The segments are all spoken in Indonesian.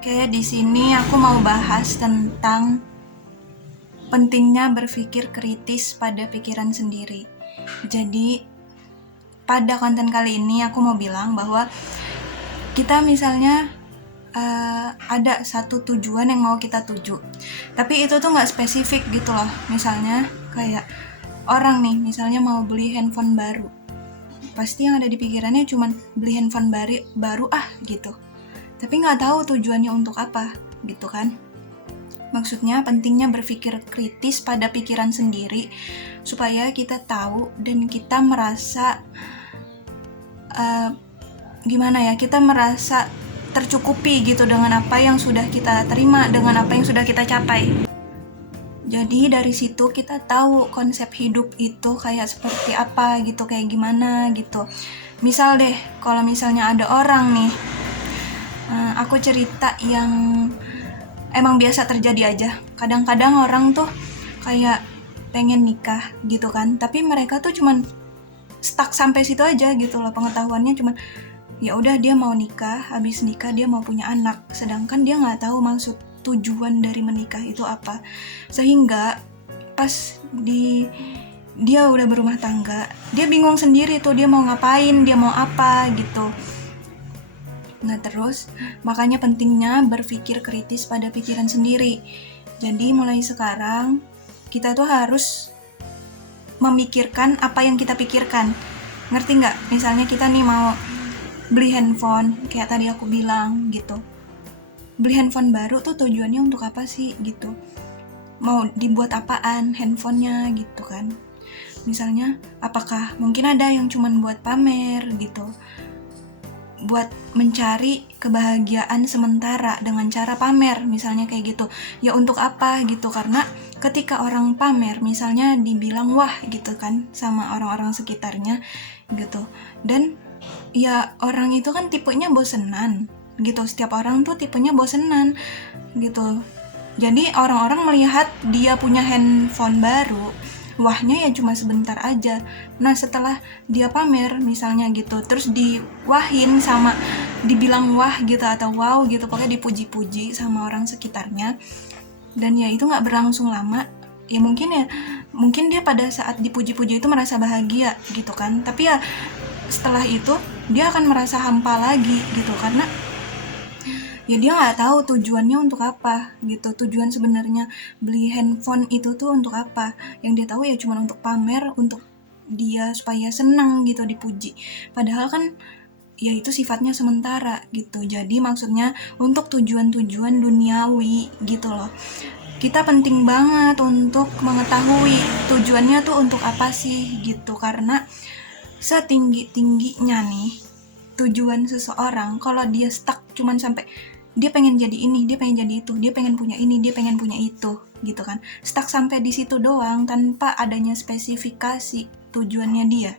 Oke, di sini aku mau bahas tentang pentingnya berpikir kritis pada pikiran sendiri. Jadi, pada konten kali ini aku mau bilang bahwa kita misalnya ada satu tujuan yang mau kita tuju, tapi itu tuh nggak spesifik gitu loh. Misalnya kayak orang nih, misalnya mau beli handphone baru, pasti yang ada di pikirannya cuman beli handphone baru gitu, tapi nggak tahu tujuannya untuk apa gitu kan. Maksudnya pentingnya berpikir kritis pada pikiran sendiri supaya kita tahu dan kita merasa kita merasa tercukupi gitu dengan apa yang sudah kita terima, dengan apa yang sudah kita capai. Jadi dari situ kita tahu konsep hidup itu kayak seperti apa gitu, kayak gimana gitu. Misal deh, kalau misalnya ada orang nih, aku cerita yang emang biasa terjadi aja. Kadang-kadang orang tuh kayak pengen nikah gitu kan, tapi mereka tuh cuman stuck sampai situ aja gitu loh, pengetahuannya cuman ya udah dia mau nikah, habis nikah dia mau punya anak, sedangkan dia nggak tahu maksud tujuan dari menikah itu apa. Sehingga pas dia udah berumah tangga, dia bingung sendiri tuh dia mau ngapain, dia mau apa gitu. Nah terus, makanya pentingnya berpikir kritis pada pikiran sendiri. Jadi mulai sekarang, kita tuh harus memikirkan apa yang kita pikirkan. Ngerti nggak? Misalnya kita nih mau beli handphone, kayak tadi aku bilang gitu. Beli handphone baru tuh tujuannya untuk apa sih gitu. Mau dibuat apaan handphonenya gitu kan. Misalnya, apakah mungkin ada yang cuman buat pamer gitu, buat mencari kebahagiaan sementara dengan cara pamer, misalnya kayak gitu. Ya untuk apa gitu, karena ketika orang pamer misalnya dibilang wah gitu kan sama orang-orang sekitarnya gitu, dan ya orang itu kan tipenya bosenan gitu, setiap orang tuh tipenya bosenan gitu. Jadi orang-orang melihat dia punya handphone baru, wahnya ya cuma sebentar aja. Nah setelah dia pamer misalnya gitu, terus diwahin sama, dibilang wah gitu atau wow gitu, pokoknya dipuji-puji sama orang sekitarnya, dan ya itu nggak berlangsung lama. Ya mungkin dia pada saat dipuji-puji itu merasa bahagia gitu kan, tapi ya setelah itu dia akan merasa hampa lagi gitu, karena ya dia nggak tahu tujuannya untuk apa gitu. Tujuan sebenarnya beli handphone itu tuh untuk apa? Yang dia tahu ya cuma untuk pamer, untuk dia supaya senang gitu, dipuji. Padahal kan ya itu sifatnya sementara gitu. Jadi maksudnya untuk tujuan-tujuan duniawi gitu loh. Kita penting banget untuk mengetahui tujuannya tuh untuk apa sih gitu, karena setinggi-tingginya nih tujuan seseorang, kalau dia stuck cuman sampai dia pengen jadi ini, dia pengen jadi itu, dia pengen punya ini, dia pengen punya itu gitu kan, stuck sampai di situ doang tanpa adanya spesifikasi tujuannya dia,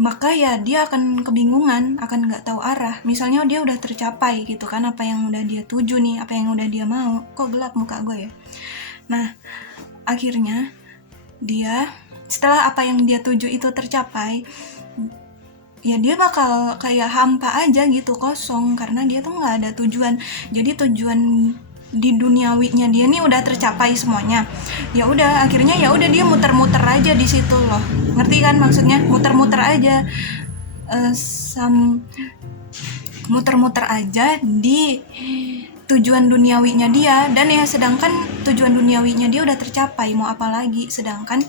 maka ya dia akan kebingungan, akan nggak tahu arah. Misalnya dia udah tercapai gitu kan apa yang udah dia tuju nih, apa yang udah dia mau. Kok gelap muka gue ya. Nah akhirnya dia setelah apa yang dia tuju itu tercapai, ya dia bakal kayak hampa aja gitu, kosong, karena dia tuh nggak ada tujuan. Jadi tujuan di duniawinya dia nih udah tercapai semuanya. Ya udah akhirnya ya udah dia muter-muter aja di situ loh. Ngerti kan maksudnya? Muter-muter aja. Muter-muter aja di tujuan duniawinya dia, dan ya sedangkan tujuan duniawinya dia udah tercapai, mau apa lagi. Sedangkan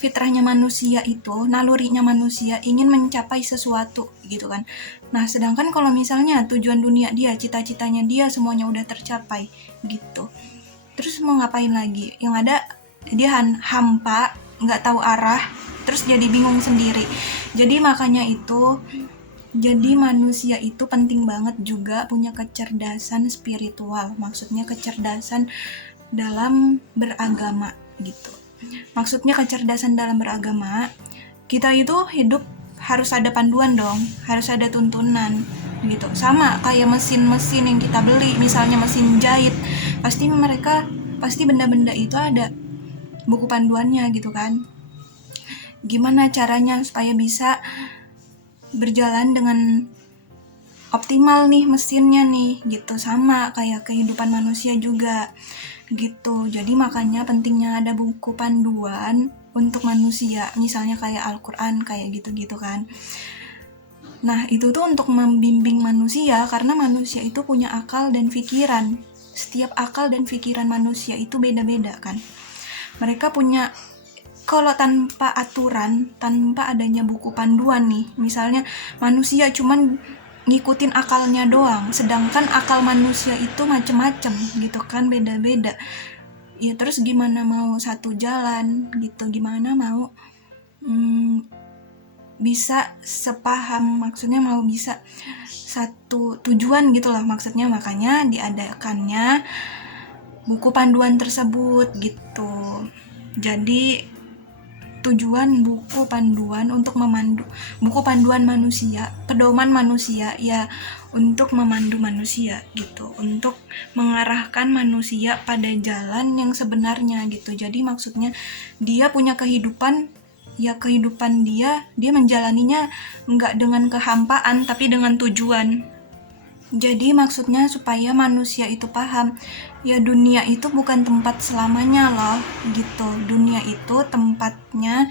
fitrahnya manusia itu, nalurinya manusia ingin mencapai sesuatu gitu kan. Nah sedangkan kalau misalnya tujuan dunia dia, cita-citanya dia semuanya udah tercapai gitu, terus mau ngapain lagi? Yang ada dia hampa, nggak tahu arah, terus jadi bingung sendiri. Jadi makanya itu, jadi manusia itu penting banget juga punya kecerdasan spiritual, maksudnya kecerdasan dalam beragama gitu. Maksudnya kecerdasan dalam beragama, kita itu hidup harus ada panduan dong, harus ada tuntunan gitu. Sama kayak mesin-mesin yang kita beli, misalnya mesin jahit, pasti benda-benda itu ada buku panduannya gitu kan. Gimana caranya supaya bisa berjalan dengan optimal nih mesinnya nih gitu, sama kayak kehidupan manusia juga gitu. Jadi makanya pentingnya ada buku panduan untuk manusia, misalnya kayak Al-Quran kayak gitu-gitu kan. Nah itu tuh untuk membimbing manusia, karena manusia itu punya akal dan pikiran. Setiap akal dan pikiran manusia itu beda-beda kan. Mereka punya, kalau tanpa aturan, tanpa adanya buku panduan nih, misalnya manusia cuman ngikutin akalnya doang, sedangkan akal manusia itu macem-macem gitu kan, beda-beda. Ya terus gimana mau satu jalan gitu, gimana mau bisa sepaham, maksudnya mau bisa satu tujuan gitu lah maksudnya. Makanya diadakannya buku panduan tersebut gitu. Jadi tujuan buku panduan untuk memandu, buku panduan manusia, pedoman manusia ya, untuk memandu manusia gitu, untuk mengarahkan manusia pada jalan yang sebenarnya gitu. Jadi maksudnya dia punya kehidupan, ya kehidupan dia menjalaninya nggak dengan kehampaan tapi dengan tujuan. Jadi maksudnya supaya manusia itu paham, ya dunia itu bukan tempat selamanya loh gitu. Dunia itu tempatnya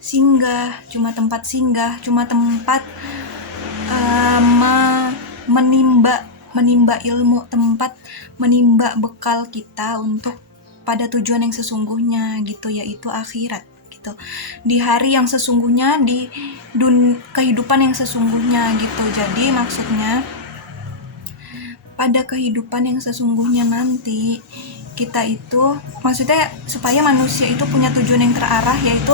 singgah, cuma tempat singgah, cuma tempat menimba ilmu, tempat menimba bekal kita untuk pada tujuan yang sesungguhnya gitu, yaitu akhirat gitu. Di hari yang sesungguhnya, di kehidupan yang sesungguhnya gitu. Jadi maksudnya pada kehidupan yang sesungguhnya nanti, kita itu maksudnya supaya manusia itu punya tujuan yang terarah, yaitu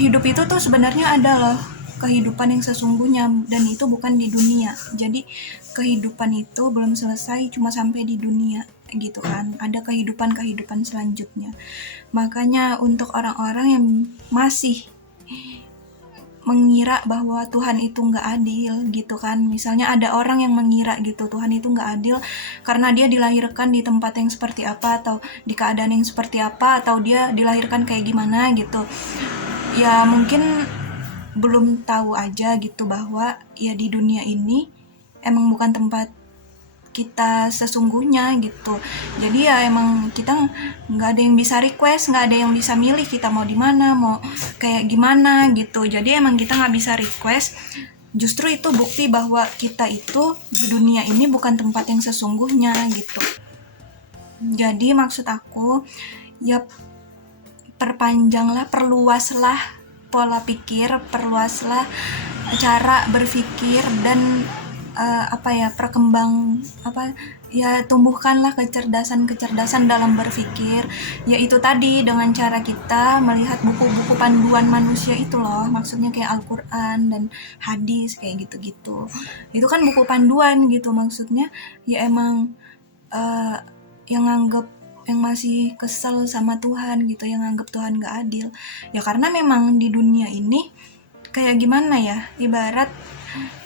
hidup itu tuh sebenarnya ada loh kehidupan yang sesungguhnya, dan itu bukan di dunia. Jadi kehidupan itu belum selesai cuma sampai di dunia gitu kan, ada kehidupan selanjutnya. Makanya untuk orang-orang yang masih mengira bahwa Tuhan itu nggak adil gitu kan, misalnya ada orang yang mengira gitu Tuhan itu nggak adil karena dia dilahirkan di tempat yang seperti apa, atau di keadaan yang seperti apa, atau dia dilahirkan kayak gimana gitu. Ya mungkin belum tahu aja gitu bahwa ya di dunia ini emang bukan tempat kita sesungguhnya gitu. Jadi ya emang kita nggak ada yang bisa request, nggak ada yang bisa milih kita mau di mana, mau kayak gimana gitu. Jadi emang kita nggak bisa request. Justru itu bukti bahwa kita itu di dunia ini bukan tempat yang sesungguhnya gitu. Jadi maksud aku ya perpanjanglah, perluaslah pola pikir, perluaslah cara berpikir, dan tumbuhkanlah kecerdasan dalam berpikir, yaitu tadi dengan cara kita melihat buku-buku panduan manusia itu loh, maksudnya kayak Al-Quran dan hadis kayak gitu-gitu. Itu kan buku panduan gitu, maksudnya ya emang yang masih kesel sama Tuhan gitu, yang nganggep Tuhan gak adil ya, karena memang di dunia ini kayak gimana ya, ibarat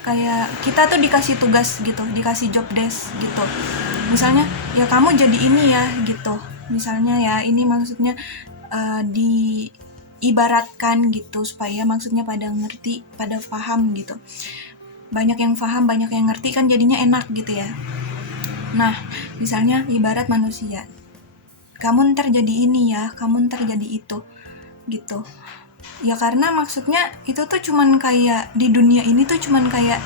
kayak kita tuh dikasih tugas gitu, dikasih job desk gitu, misalnya ya kamu jadi ini ya gitu, misalnya ya ini maksudnya diibaratkan gitu supaya maksudnya pada ngerti, pada paham gitu, banyak yang paham, banyak yang ngerti kan jadinya enak gitu ya. Nah misalnya ibarat manusia, kamu ntar jadi ini ya, kamu ntar jadi itu gitu ya, karena maksudnya itu tuh cuman kayak di dunia ini tuh cuman kayak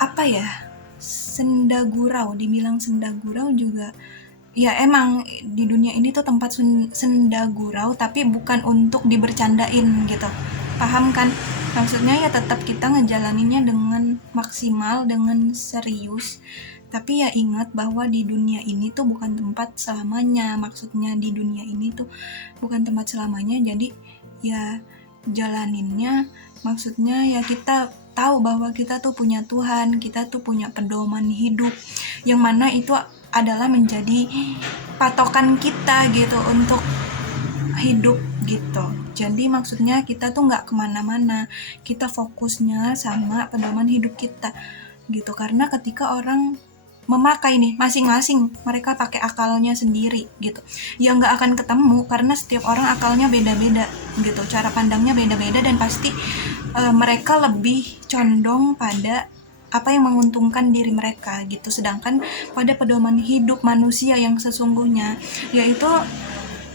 apa ya, senda gurau, dibilang senda gurau juga ya, emang di dunia ini tuh tempat senda gurau tapi bukan untuk dibercandain gitu, paham kan maksudnya? Ya tetap kita ngejalaninnya dengan maksimal, dengan serius, tapi ya ingat bahwa di dunia ini tuh bukan tempat selamanya, maksudnya di dunia ini tuh bukan tempat selamanya. Jadi ya jalaninnya, maksudnya ya kita tahu bahwa kita tuh punya Tuhan, kita tuh punya pedoman hidup yang mana itu adalah menjadi patokan kita gitu untuk hidup gitu. Jadi maksudnya kita tuh nggak kemana-mana, kita fokusnya sama pedoman hidup kita gitu. Karena ketika orang memakai nih masing-masing, mereka pakai akalnya sendiri gitu. Ya nggak akan ketemu karena setiap orang akalnya beda-beda gitu, cara pandangnya beda-beda, dan pasti mereka lebih condong pada apa yang menguntungkan diri mereka gitu. Sedangkan pada pedoman hidup manusia yang sesungguhnya, yaitu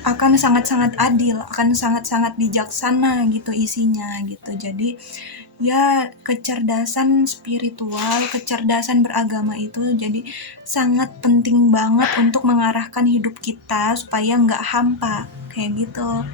akan sangat-sangat adil, akan sangat-sangat bijaksana gitu isinya gitu. Jadi ya kecerdasan spiritual, kecerdasan beragama itu jadi sangat penting banget untuk mengarahkan hidup kita supaya nggak hampa kayak gitu.